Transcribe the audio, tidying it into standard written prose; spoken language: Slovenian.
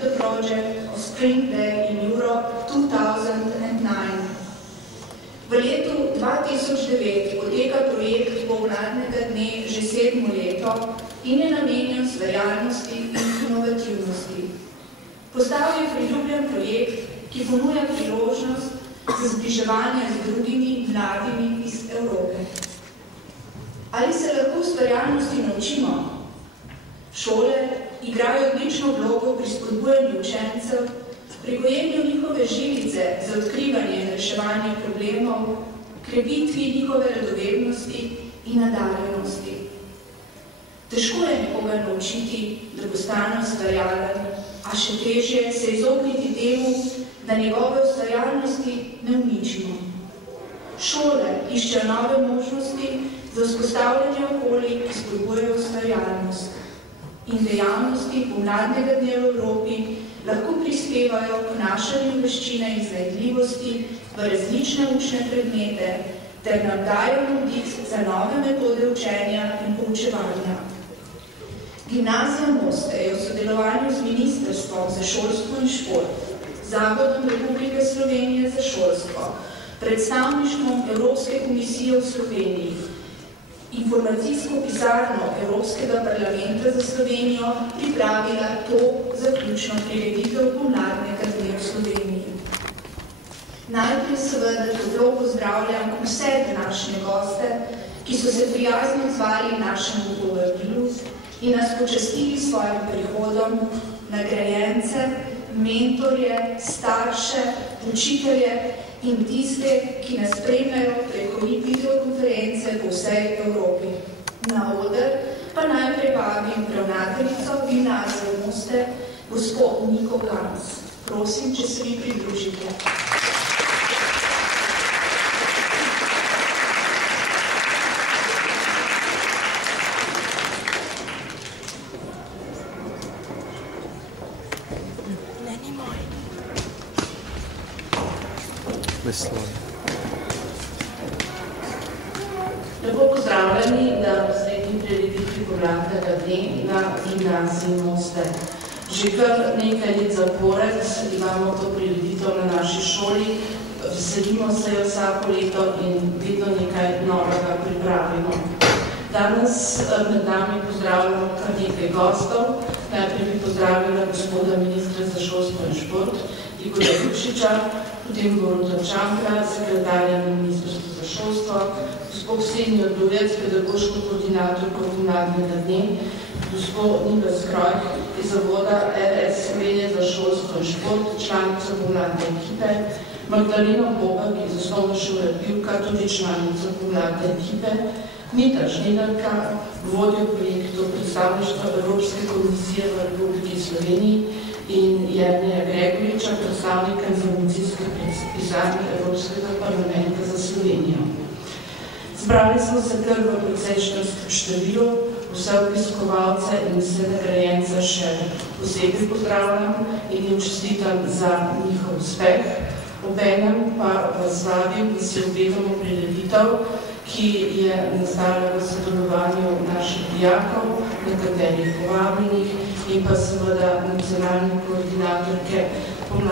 the project of Spring Day in Europe 2009. V letu 2009 poteka projekt pomladnega dne že 7. leto in je namenjen ustvarjalnosti in inovativnosti. Postal je priljubljen projekt, ki ponuja priložnost za zbliževanje z drugimi mladimi iz Evrope. Ali se lahko ustvarjalnosti naučimo? Šole igrajo odlično vlogo pri spodbujanju učencev, pri gojenju njihove žilice za odkrivanje in reševanje problemov, krepitvi njihove radovednosti in nadarjenosti. Težko je nekoga naučiti, da postane ustvarjalen, a še težje se izogniti temu, da njegove ustvarjalnosti ne uničimo. Šole iščejo nove možnosti za vzpostavljanje okolij, ki spodbujajo ustvarjalnost. In dejavnosti pomladnega dne v Evropi lahko prispevajo k vnašanju veščine in iznajdljivosti v različne učne predmete ter nam dajo navdih za nove metode učenja in poučevanja. Gimnazija Moste je v sodelovanju z Ministrstvom za šolstvo in šport, Zavodom Republike Slovenije za šolstvo, predstavništvom Evropske komisije v Sloveniji, informacijsko pisarno Evropskega parlamenta za Slovenijo pripravila to zaključno prireditev pomladnega dne v Sloveniji. Najprej seveda toplo pozdravljam vse današnje goste, ki so se prijazno odzvali našemu povabilu in nas počastili s svojim prihodom, nagrajence, mentorje, starše, učitelje in tiste, ki nas spremljajo preko videokonference po vsej Evropi. Na oder pa najprej vabim ravnateljico Gimnazije Moste, gospod Niko Gans. Prosim, če se vi pridružite. Lepo pozdravljeni na naslednji prireditvi pomladnega dne na Gimnaziji Moste. Že kar nekaj let zapored imamo to prireditev na naši šoli, veselimo se jo vsako leto in vedno nekaj novega pripravimo. Danes med nami pozdravljamo kar nekaj gostov. Najprej bi pozdravila gospoda ministra za šolstvo in šport, Igorja Lukšiča, potem Boruta Čankra, sekretarja na Ministrstvu za šolstvo, gospod Ksenjo Dujec, pedagoško koordinatorko pomladnega dne, gospod Nika Skrojk iz Zavoda RS Slovenije za šolstvo in šport, članica pomladne ekipe, Magdalena Bobak iz Osnovne šole Pivka, tudi članica pomladne ekipe, Mita Žnidarka, vodjo projektu predstavništva Evropske komisije v Republiki Sloveniji in Jerneja Gregoriča, predstavnika informacijske pisarne Evropskega parlamenta za Slovenijo. Zbrali smo se kar v precejšnjem številu, vse obiskovalce in vse nagrajence še posebej pozdravljam in jim čestitam za njihov uspeh. Obenem pa vas vabim, da se ogledamo prireditev, ki je nastala v sodelovanju naših dijakov, nekaterih povabljenih in pa seveda nacionalne koordinatorke